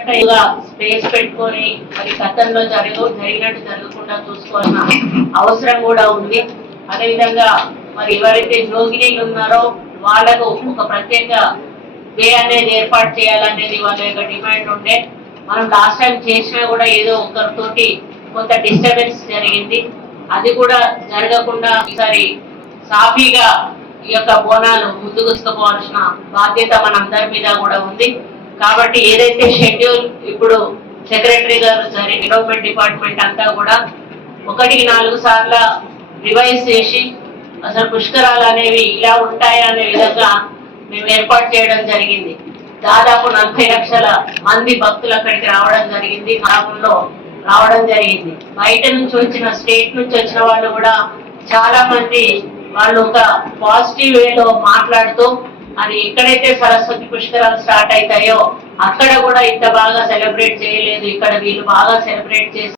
Space పెట్టుకొని మరి గతంలో జరిగినట్టు జరగకుండా చూసుకోవాల్సిన అవసరం కూడా ఉంది. అదేవిధంగా మరి ఎవరైతే యోగినీలు ఉన్నారో వాళ్ళకు ఒక ప్రత్యేక వే అనేది ఏర్పాటు చేయాలనేది వాళ్ళ యొక్క డిమాండ్ ఉండే. మనం లాస్ట్ టైం చేసినా కూడా ఏదో ఒకరితోటి కొంత డిస్టర్బెన్స్ జరిగింది. అది కూడా జరగకుండా ఈసారి సాఫీగా ఈ యొక్క బోనాలు ముందుకు తీసుకుపోవాల్సిన బాధ్యత మనందరి మీద కూడా ఉంది. కాబట్టి ఏదైతే షెడ్యూల్ ఇప్పుడు సెక్రటరీ గారు డెవలప్మెంట్ డిపార్ట్మెంట్ అంతా కూడా 1-4 సార్లు రివైజ్ చేసి అసలు పుష్కరాలు అనేవి ఇలా ఉంటాయా అనే విధంగా మేము ఏర్పాటు చేయడం జరిగింది. దాదాపు 40 లక్షల మంది భక్తులు అక్కడికి రావడం జరిగింది. గ్రామంలో రావడం జరిగింది. బయట నుంచి వచ్చిన స్టేట్ నుంచి వచ్చిన వాళ్ళు కూడా చాలా మంది వాళ్ళు ఒక పాజిటివ్ వేలో మాట్లాడుతూ అది ఎక్కడైతే సరస్వతి పుష్కరాలు స్టార్ట్ అవుతాయో అక్కడ కూడా ఇంత బాగా సెలబ్రేట్ చేయలేదు, ఇక్కడ వీళ్ళు బాగా సెలబ్రేట్ చేసి